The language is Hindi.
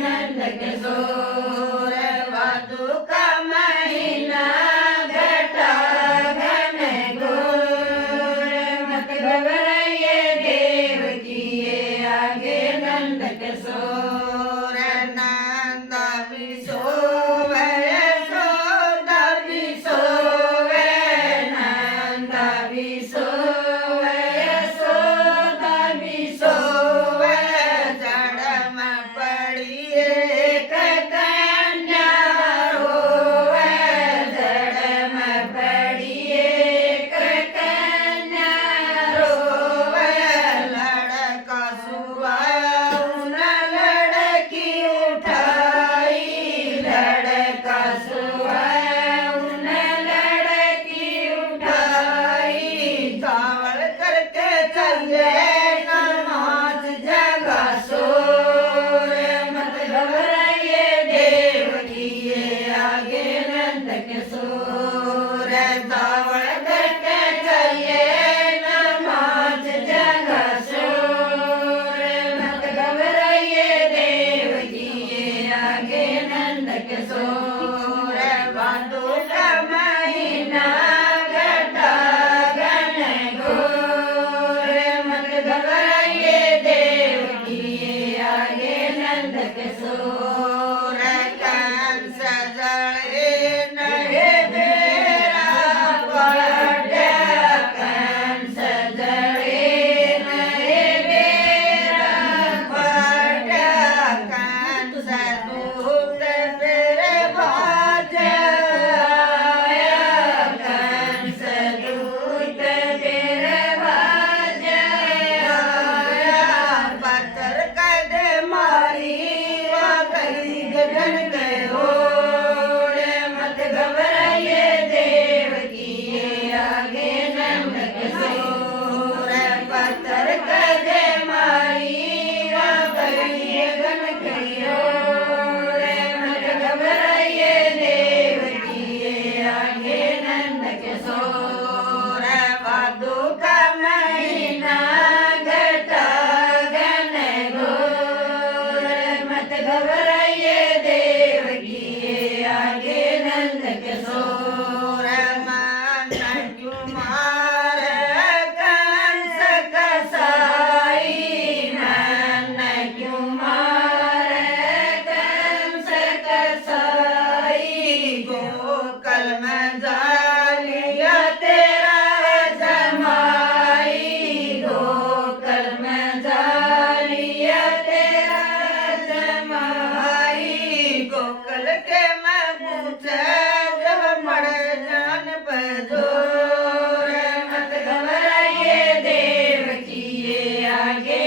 Nanda ke sore vadu का महीना घटा घन घोर, मत घबराइए देवकी ये आगे नंद किशोर। नंद भी सोवे यशोदा भी सोवे, नंद भी सोवे यशोदा भी सोवे, जड़ में पड़ी एक कन्या रोवे, जड़ में पड़ी एक कन्या रोवे। लड़का सुआया उन लड़की उठाई, लड़का सुआया उन लड़की उठाई, चावल करके चले नमाज जगा सोर। मत घबराइए देवकी ये आगे नंद किशोर, चावल करके चले नमाज जगा सोर। मत घबराइए देवकी ये आगे नंद किशोर। भादों का महीना घटा घन घोर, मत घबराइए देवकी ये आगे नंद किशोर। कंस जड़े नहे बेरा पड़ा, कंस जड़े नहे बेरा पड़ा, कंस दूत तेरे बाज आया, कंस दूत तेरे बाज आया। पत्थर कद मारी वाकई गगन के ओर, मत घबराइए देवकी ये आगे नंद किशोर। पत्थर कद मारी वाकई गगन के ओर, मत घबराइए देवकी ये आगे नंद किशोर। भादों का महीना घटा घन घोर, मत घबराइए देवकी ये आगे नंद किशोर। मन कुमार कंस कसाई, मन कुमार कंस कसाई, गोकुल में जालिया तेरा जमाई, गोकुल में जालिया तेरा जमाई। गोकुल के मैं पूछे जब मरे जान पे जोर, मत घबराइए देवकी ये आगे